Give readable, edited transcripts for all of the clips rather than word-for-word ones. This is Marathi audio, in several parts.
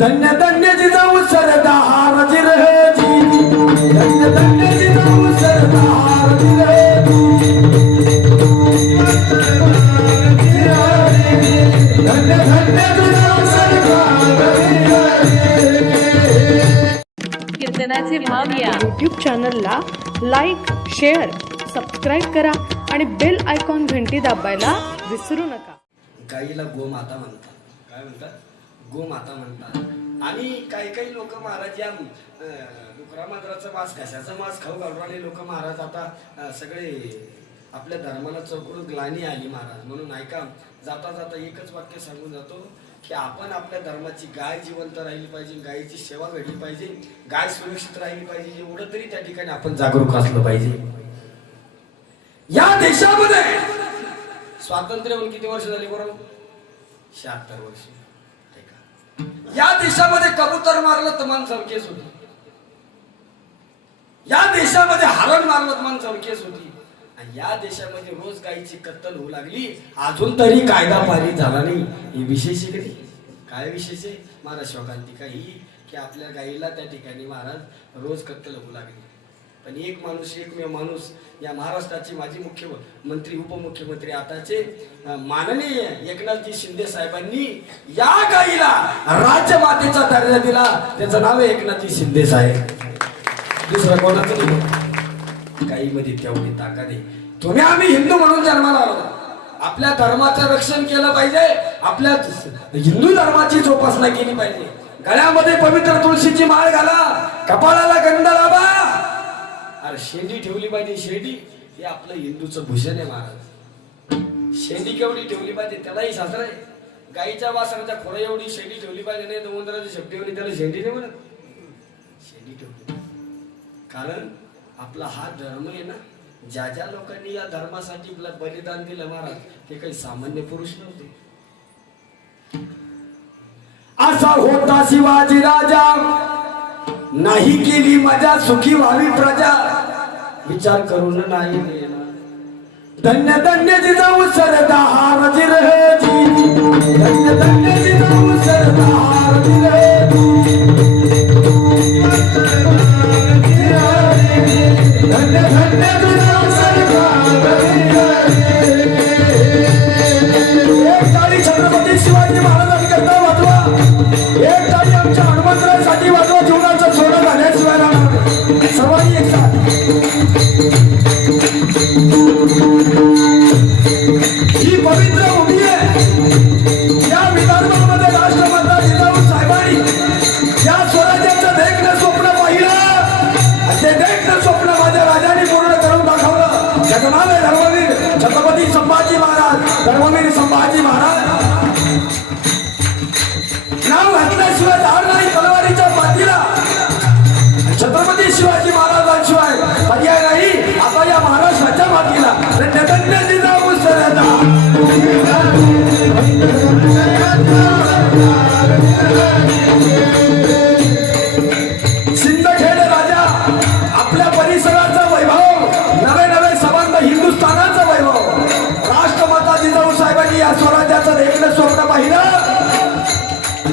धन्य धन्य जिजाऊ सरदार जी रहे जी, धन्य धन्य जिजाऊ सरदार जी रहे जी, धन्य धन्य जिजाऊ सरदार जी रहे। कीर्तनाचे भाव या यूट्यूब चॅनलला लाईक, शेअर, सबस्क्राईब करा आणि बेल आयकॉन घंटी दाबायला विसरू नका. गाईला गोमाता म्हणतात. काय म्हणतात? गोमाता म्हणतात. आणि काही काही लोक महाराज या डुकरा मांजराचा मांस, कशाचा मांस खाऊ घालून आणि लोक महाराज आता सगळे आपल्या धर्माला चौकडून ग्लानी आली महाराज. म्हणून ऐका, जाता जाता एकच वाक्य सांगून जातो की आपण आपल्या धर्माची गाय जिवंत राहिली पाहिजे, गायीची सेवा घडली पाहिजे, गाय सुरक्षित राहिली पाहिजे, एवढं तरी त्या ठिकाणी आपण जागरूक असलं पाहिजे. या देशामध्ये स्वातंत्र्य होऊन किती वर्ष झाली बरोबर? 76 वर्ष. या देशामध्ये कबूतर मारलं तर माणसावर केस होती. या देशामध्ये हरण मारलं तर माणसावर केस होती. आणि या देशामध्ये रोज गायीची कत्तल होऊ लागली, अजून तरी कायदा पारित झाला नाही. हे विशेष आहे कधी? काय विशेष आहे? महाराज शोकांतिका ही की आपल्या गायीला त्या ठिकाणी महाराज रोज कत्तल होऊ लागली. पण एक माणूस, एकमेव माणूस या महाराष्ट्राचे माजी मुख्यमंत्री, उपमुख्यमंत्री आताचे माननीय एकनाथजी शिंदे साहेबांनी या गायीला राज्यमातेचा दर्जा दिला. त्याचं नाव आहे एकनाथजी शिंदे साहेब. दुसरं कोणाचं नाही. गायीमध्ये तेवढी ताकद आहे. तुम्ही आम्ही हिंदू म्हणून जन्माला आलो, आपल्या धर्माचं रक्षण केलं पाहिजे, आपल्या हिंदू धर्माची जोपासना केली पाहिजे. गळ्यामध्ये पवित्र तुळशीची माळ घाला, कपाळाला गंध लावा. अरे शेंडी ठेवली पाहिजे. शेंडी हे आपलं हिंदूचं भूषण आहे महाराज. शेंडी केवढी ठेवली पाहिजे त्यालाही शास्त्र आहे. गाईच्या वासराच्या खोडा एवढी शेंडी ठेवली पाहिजे. नाही तर उंदराची शेपटी होती त्याला शेंडी नाही म्हणत. शेंडी ठेवली कारण आपला हा धर्म आहे ना. ज्या ज्या लोकांनी या धर्मासाठी बलिदान दिलं महाराज, ते काही सामान्य पुरुष नव्हते. असा होता शिवाजी राजा, नाही केली मजा, सुखी व्हावी प्रजा, विचार करून नाही देणार. धन्य धन्य जिजाऊ सरदार जी रहे जी, धन्य धन्य जिजाऊ सरदार जी रहे जी, धन्य धन्य जिजाऊ सरदार जी रहे. एक टाळी छत्रपती शिवाजी महाराजांनी करता वाजवा. एक टाळी आमच्या हनुमंतरासाठी वाजवा. जीवनाचं सोनं झाल्याशिवाय राहणार सर्वांनी एक साथ. ही पवित्र भूमी आहे. या विदर्भामध्ये राष्ट्रमाता जिजाऊ साहेबांनी या स्वराज्याचं देखणं स्वप्न पाहिलं. ते देखणं स्वप्न माझ्या राजाने पूर्ण करून दाखवलं. त्याचं नाव आहे धर्मवीर छत्रपती संभाजी महाराज. धर्मवीर संभाजी महाराज नाव घातल्याशिवाय धार नाही तलवारीच्या पाठीला. छत्रपती शिवाजी महाराजांशिवाय पर्याय नाही आता या महाराष्ट्राच्या मातीला. धन्य जिजाऊ सरदार. सिंदखेड राजा आपल्या परिसराचा वैभव, नवे नवे संबंध हिंदुस्थानाचा वैभव. राष्ट्रमाता जिजाऊ साहेबांनी या स्वराज्याचं देखणं स्वप्न पाहिलं.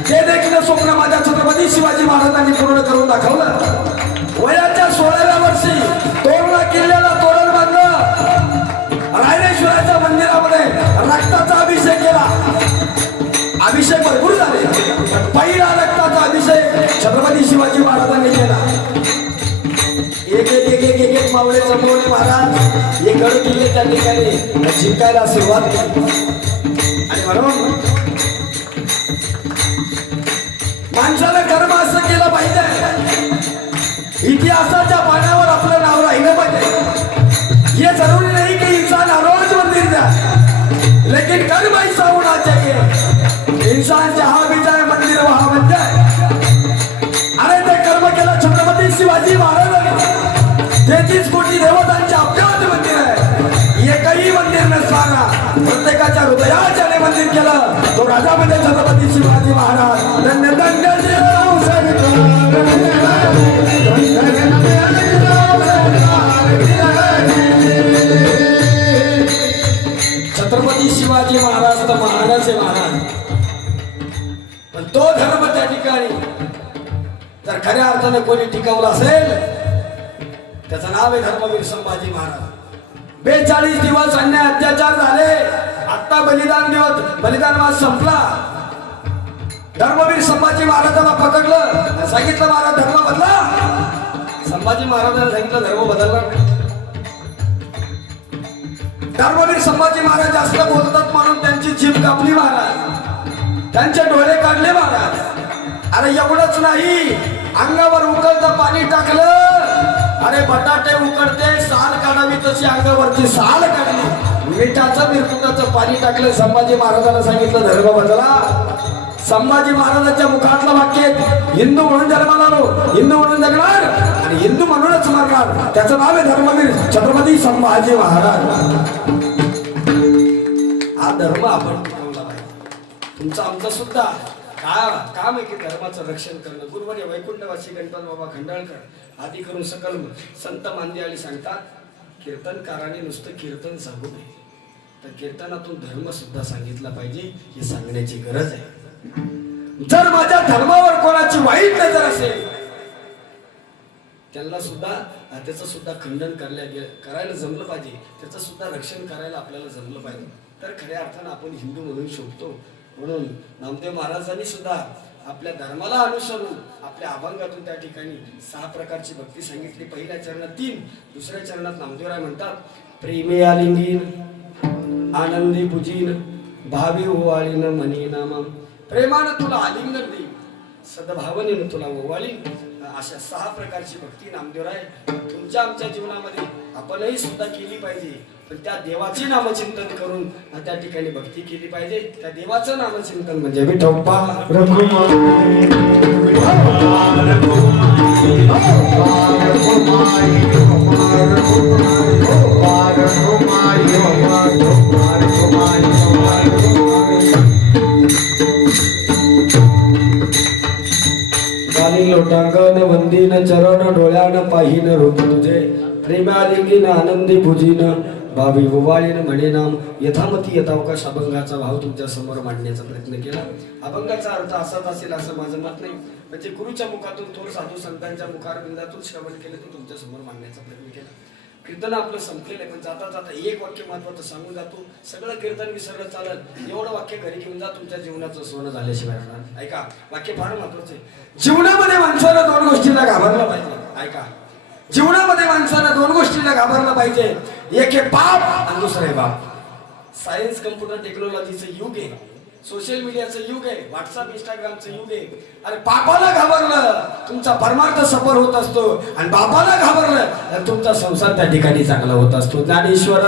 ते देखणं स्वप्न माझ्या छत्रपती शिवाजी महाराजांनी पूर्ण करून दाखवलं. वयाच्या 16व्या वर्षी तोरणा किल्ल्याला तोरण बांधलं. रायरेश्वराच्या मंदिरामध्ये रक्ताचा अभिषेक केला. अभिषेक भरपूर झाले. पहिला रक्ताचा अभिषेक छत्रपती शिवाजी महाराजांनी केला. एक एक एक एक एक एक मावळे जमवले महाराज. हे गड किल्ले त्या ठिकाणी जिंकायला सुरुवात केली. आणि म्हणून माणसाला कर्म असं केलं पाहिजे, इतिहासाच्या पानावर आपलं नाव राहिलं पाहिजे. ये जरूरी नहीं कि इंसान हर रोज मंदिर जाए, लेकिन कर्म ऐसा होना चाहिए इंसान जहां भी जाए मंदिर वहां बन जाए. अरे ते कर्म केलं छत्रपती शिवाजी महाराजांनी. 33 कोटी देवतांचे अब्जावधी मंदिर आहे. एकही मंदिर नसताना प्रत्येकाच्या हृदयाच्याने मंदिर केलं तो राजा म्हणजे छत्रपती शिवाजी महाराज. धन्य धन्य जिजाऊ सरदार. छत्रपती शिवाजी महाराज तर महाराज आहे महाराज. पण तो धर्म त्या ठिकाणी जर खऱ्या अर्थाने कोणी टिकवलं असेल त्याचं नाव आहे धर्मवीर संभाजी महाराज. 42 दिवस अन्याय अत्याचार झाले. आता बलिदान मास संपला. धर्मवीर संभाजी महाराजांना पकडलं, सांगितलं महाराज धर्म बदला. संभाजी महाराजांना सांगितलं धर्म बदलला नाही. धर्मवीर संभाजी महाराज जास्त बोलतात म्हणून त्यांची जीभ कापली महाराज, त्यांचे डोळे काढले महाराज. अरे एवढंच नाही, अंगावर उकळतं पाणी टाकलं. अरे बटाटे उकडते साल काढावी तशी अंगावरची साल काढली. मिठाचं मिरकुटाचं पाणी टाकलं. संभाजी महाराजांना सांगितलं धर्म बदला. संभाजी महाराजांच्या मुखातलं वाक्य हिंदू म्हणून जन्माला आलो, हिंदू म्हणून जगणार आणि हिंदू म्हणूनच मरणार. त्याचं नाव आहे धर्मवीर छत्रपती संभाजी महाराज. हा धर्म आपण टिकवला पाहिजे. तुमचं आमचं सुद्धा काम आहे की धर्माचं रक्षण करणं. गुरुवर्य वैकुंठवासी गणपत बाबा खंडाळकर आदी करून सकल संत मांदियाळी सांगतात, कीर्तनकाराने नुसतं कीर्तन सांगू नये, तर कीर्तनातून धर्म सुद्धा सांगितला पाहिजे हे सांगण्याची गरज आहे. जर माझ्या धर्मावर कोणाची वाईट नजर असेल त्यांना सुद्धा त्याचं सुद्धा खंडन करायला जमलं पाहिजे, त्याचं सुद्धा रक्षण करायला आपल्याला जमलं पाहिजे. तर खऱ्या अर्थानं आपण हिंदू म्हणून शोधतो. म्हणून नामदेव महाराजांनी सुद्धा आपल्या धर्माला अनुसरून आपल्या अभंगातून त्या ठिकाणी 6 प्रकारची भक्ती सांगितली. पहिल्या चरणात 3, दुसऱ्या चरणात नामदेवराय म्हणतात, प्रेमे आलिंगीन आनंदी पूजीन भावी ओवाळीन मनी नाम. प्रेमानं तुला आलिंगन देईन, सद्भावनेनं तुला ओवाळीन. अशा 6 प्रकारची भक्ती नामदेवराय तुमच्या आमच्या जीवनामध्ये आपणही सुद्धा केली पाहिजे. पण त्या देवाचे नामचिंतन करून त्या ठिकाणी भक्ती केली पाहिजे. त्या देवाचं नामचिंतन म्हणजे विठोबा लोटांगण वंदीन चरण डोळ्यान पाहिन रूप तुझे. प्रेमालिंगीन आनंदी भुजीन भावी ओवाळीन म्हणे नाम. यथामती यथावकाश अभंगाचा भाव तुमच्या समोर मांडण्याचा प्रयत्न केला. अभंगाचा अर्थ असाच असेल असं माझं मत नाही. म्हणजे गुरुच्या मुखातून थोर साधू संतांच्या मुखारबिंदातून श्रवण केलं ते तुमच्या समोर मांडण्याचा प्रयत्न केला. कीर्तन आपलं संपलेलं आहे, पण जाता जाता एक वाक्य महत्वाचं सांगून जातो. सगळं कीर्तन विसरलं चालत, एवढं वाक्य घरी घेऊन जा, तुमच्या जीवनाचं सोनं झाल्याशिवाय राहणार. ऐका, वाक्य फार महत्वाचं आहे. जीवनामध्ये माणसाला 2 गोष्टीला घाबरलं पाहिजे. ऐका, जीवनामध्ये माणसाला 2 गोष्टीला घाबरलं पाहिजे. एक आहे पाप आणि दुसरं आहे बाप. सायन्स कम्प्युटर टेक्नॉलॉजीचं युग आहे, सोशल मीडियाचं युग आहे, व्हॉट्सअप इंस्टाग्रामचं युग आहे. अरे पापाला घाबरलं तुमचा परमार्थ सफर होत असतो, आणि बापाला घाबरलं तर तुमचा संसार त्या ठिकाणी चांगला होत असतो. ज्ञानेश्वर